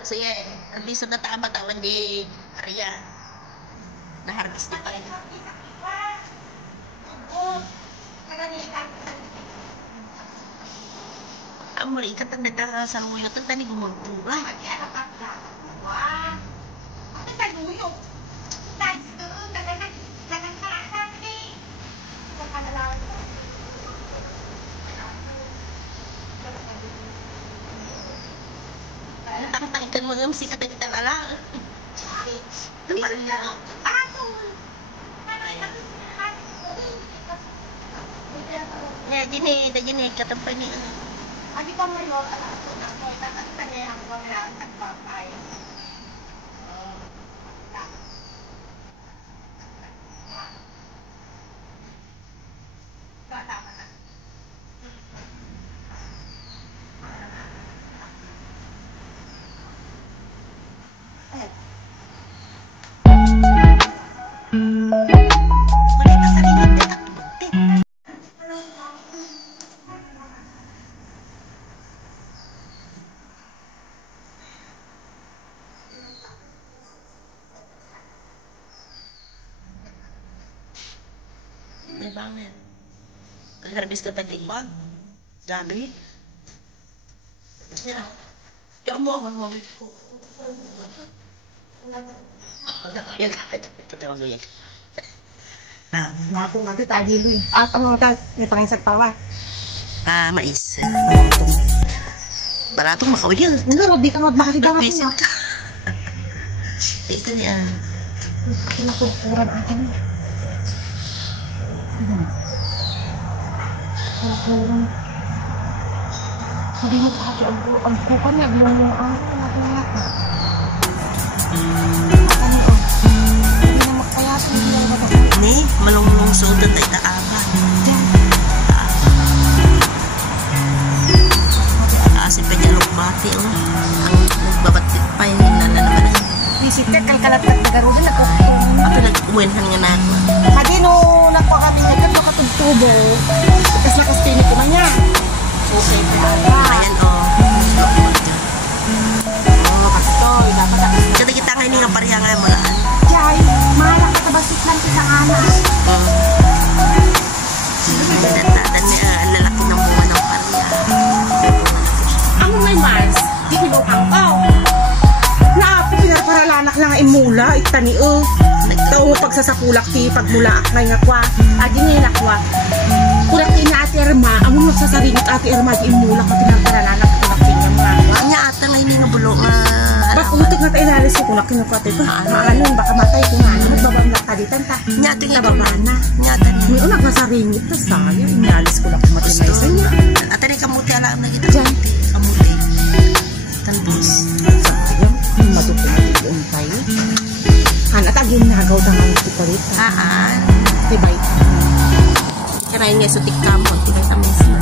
Sige, at least na tama-tama di Arya. Nahargis di pa rin. Amor, ikat ang nagkakasaluyo. Tanda ni gumagpura. Takot-takitan mo yung sikat na kita lang. Dini, katampan niya. Adi ka ngayon, alam ko na po, nakakita niya ang mga nagpapay. Tama na. Malita sa tingin ka at buntit. May bangin. Nagarbis ka tag-ibag. Dami. Yan. Yan mo ang mawit ko. Yan. Ito tawag yan. Naku, naku, tadi lu. At ang mga may panginsag tawa. Mais. Baratong makawin. Ano, di ka magmakasigawan Visit niya. ka. Ito niya. Kinapurpuran akin. Purpuran. Hindi mo kahit ang bukan niya. Yung ang nakulat na. Ano o? Hindi na makayasin. Hindi na makayasin. Ni, malong-malong soda tayo naaban. Kasi pa niya lumbati, oh. Ang nagbabatit pa yun, nala naman na. Visit ka, kalkalat na tagaroon. Nagkukunin. Ako nag-uwinhan nga na ako. Hadi no, nagpa kami nagkat makatugtubo. Tapos nakastinig ko man niya. Okay pa. Ayan, oh. Oh, kastoy. Dapat ako. Kasi kita nga nga pariya nga mo laan. Jai, mahalak ka tabasit lang kita anak. Dan niya, ang lalaki ng bunga ng pariya. Amo may mas, di kinukang ko. Naapo, pinarparalanak lang ang imula, itani o. Tao mo pagsasapulak ti pagmulaak ngay nga kwa. Adi ngay nakwa. Kurak ti na ati Irma, amo mo sasaringit ati Irma, di imula ka pinarparalanak at kurak ti nga mga kwa. Nya ata nga hindi nga bulo nga. Bakutik na tayo lalis ko kunak kinukwate ko. Maanon, baka matay ko nga. Magbabang nakaditan ta. Nya ito nga ito. Tababana. Nya ito nga. May unak nasaringit ta sayang. Inalis ko lang kumatinay sa niya. Ata rin kamuti alam na kita. Diyan. Kamuti. Talbos. Sayang. Matutumatigyan tayo. Hanat agin nagaw tangan ko pa rin. Tibay. Karayin nga sa tikkampo. Tingay tamis na.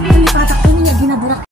Hindi pa takbo niya ginaburak.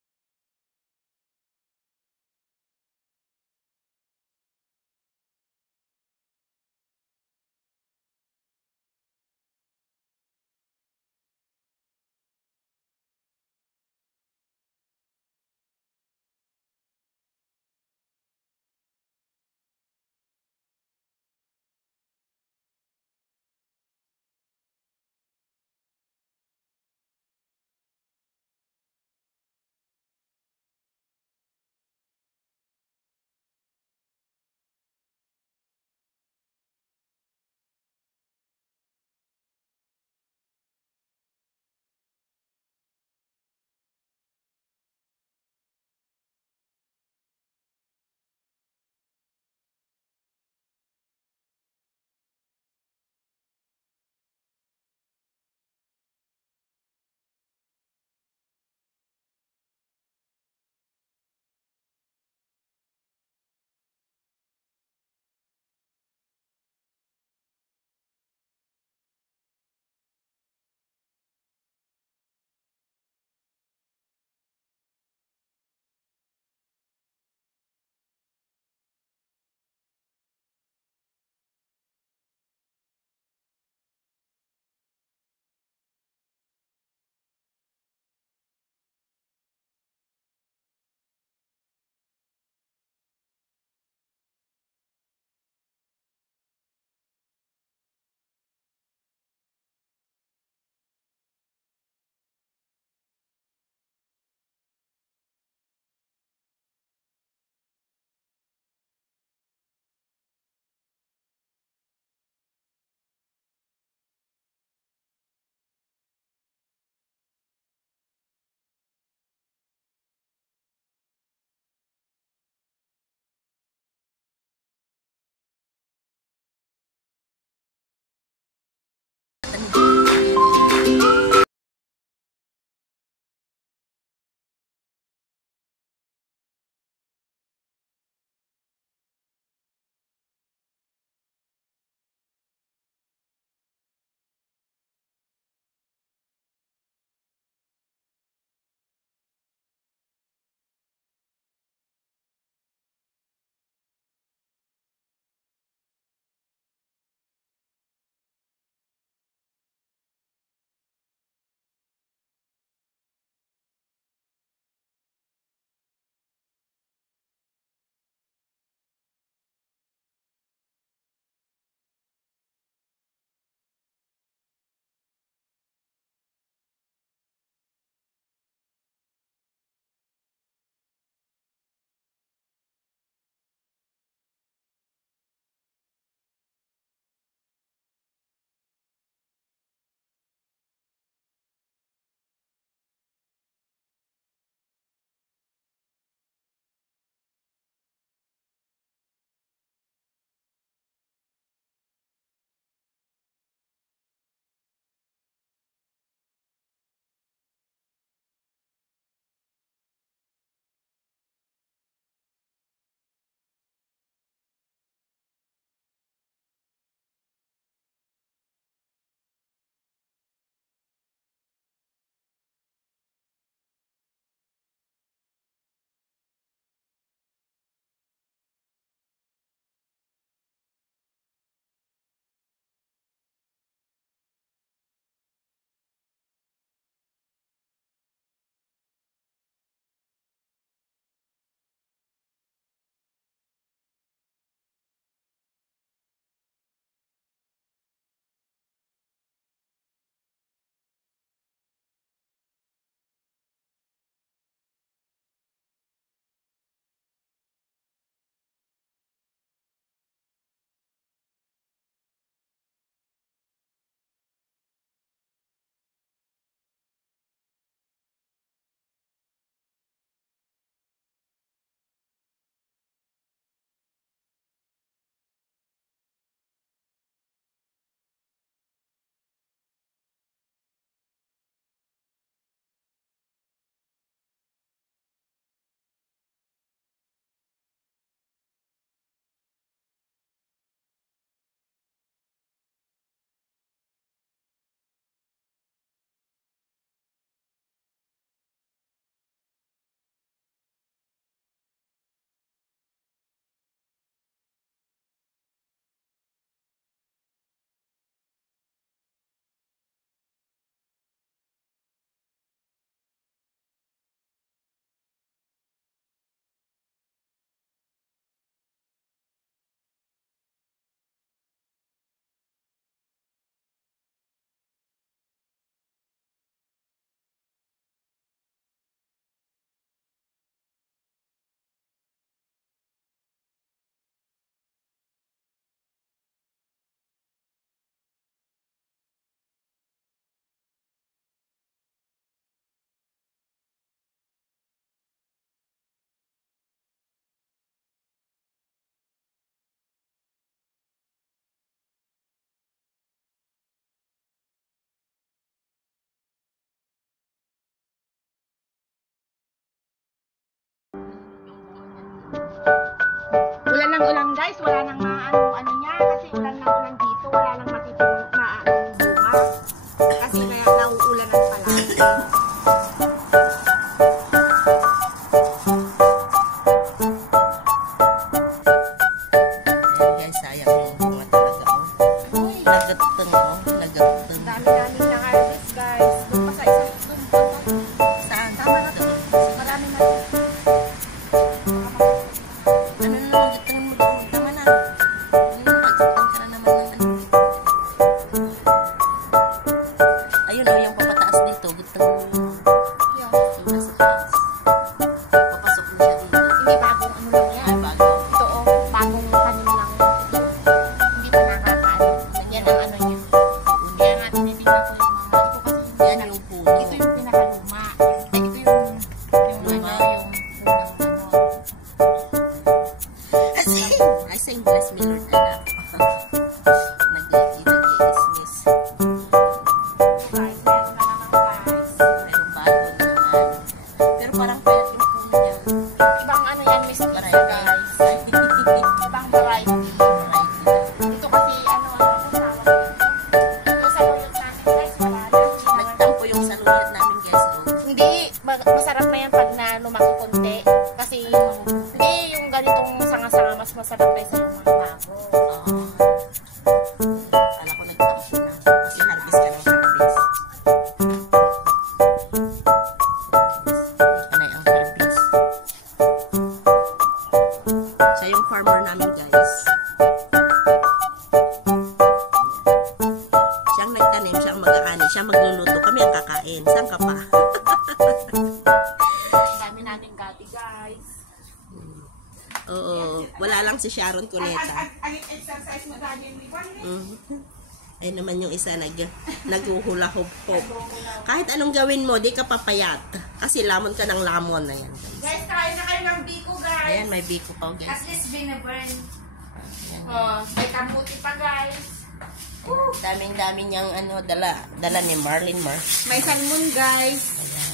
ng ulan guys, wala nang ano niya, kasi ulan ng ulan dito, wala nang matitinong bunga. Kasi nauulanan palagi. Ayan guys, sayang yung bunga talaga. Oh. Lagateng, oh. Lagateng. Dami-dami na harvest guys. Doon pa sa isang doon. Saan? Tama na to. Marami na to. Ano na, lagateng mo doon. Tama na. Ano na, lagateng ka na naman ng ano. Ayun oh, yung papataas dito. Gateng mo yun. Yung nasa taas. Papasok mo siya dito. Hindi, bagong ano lang yan. Ay, bago. Ito oh, bagong tanim lang. Hindi pa nakakaano. Yan ang ano niya. Kaya nga tinitignan ko yung mga ito kasi Yan yung puno. ito yung pinakaluma. Ay, ito yung Luma. ano, yung I say bless me Lord anak. Nag-i-ismis. guys, meron na naman guys. Mayroong bago naman. Pero parang payat yung puno niya. Ibang ano yan, Miss Lisa guys. Ibang variety. Ito kasi ano tawag dito. Yung sa loyot namin guys, wala na. Nagtampo yung saluyot namin guys. Oh. Hindi, masarap na yan pag na lumaki konti. Kasi hindi yung ganitong sanga-sanga mas masarap kaysa yung mga bago. Kala ko nagtampo na. Kasi harvest ka ng harvest. Panay ang harvest. Siya yung farmer namin guys. Siyang nagtanim, siyang mag-aani, siyang magluluto. Kami ang kakain. Saan ka pa? Ang dami namin gati guys. Oo. Wala lang si Sharon Cuneta. Ang exercise mo dahil yung liwan Ayun naman yung isa naghuhula hop. Kahit anong gawin mo, di ka papayat. Kasi lamon ka ng lamon. Ayan. guys, kain na kayo ng biko guys. Ayan, may biko pa guys. At least binaburn. Ayan. Oh, may kamuti pa guys. Daming-dami niyang dala ni Marlene Mar. May salmon guys. Ayan.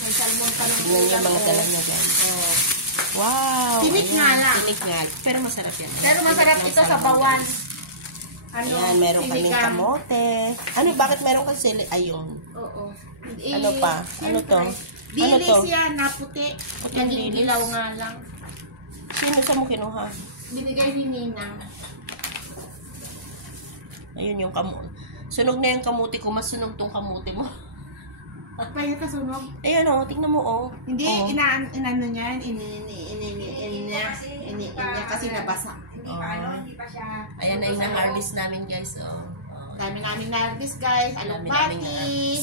May salmon pa ng Tingnan niyo mga dala niya guys. Oh. Wow! Tinik ayan, nga lang. Tinik nga. Pero masarap yan. Pero masarap Tinik ng ito sa salmon. bawan. Ano? Ayan, meron kaming sinigang. kamote. Ano, bakit meron kang sili? Ayun. Oo. Ano pa? Ano to? Ano Dilis to? yan, naputi. Puting Naging dilis? ilaw nga lang. Sino sa mo kinuha? Binigay ni Ninang. Ayun yung kamote. Sunog na yung kamote ko. Mas sunog tong kamote mo. Pwede ka sunog? Ayun o, tingnan mo o. Hindi, Oh. inano niya yan. Niya kasi nabasa. Hindi pa siya. Ayan na yung na-harvest namin guys. Oh. Dami namin na-harvest guys. Dami Alupati. namin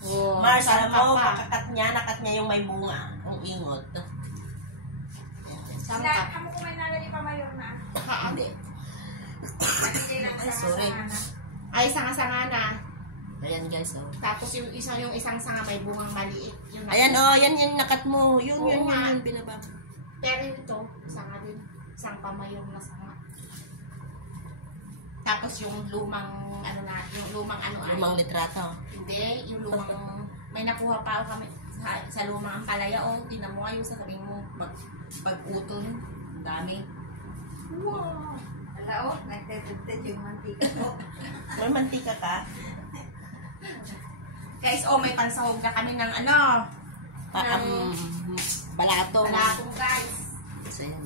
Oh, Mars, saan alam ka mo, pa? nakat niya yung may bunga. Yung ingot. Saan ka? Kamu kumain na rin pa mayor na. Hindi. Ay, sorry. Ay, sanga-sanga na. Ayan guys, oh. Tapos yung isang sanga may bungang maliit. Yung Ayan, oh, yan yung nakat mo. Yun, Oo yun, nga. yun, binaba. Pero ito, sanga din. Isang pamayong na sanga. Tapos yung lumang ano na, yung lumang ano ay. Lumang litrato. Hindi, yung lumang may nakuha pa ako kami sa lumang ampalaya. O, tinan mo ayun, sasabihin mo pag-utol. Ang dami. Wow! Ala o, nagtetutid yung mantika ko. May mantika ka? Guys, oh, may pansahog na kami ng ano. Balato. Balatong guys. So, yan.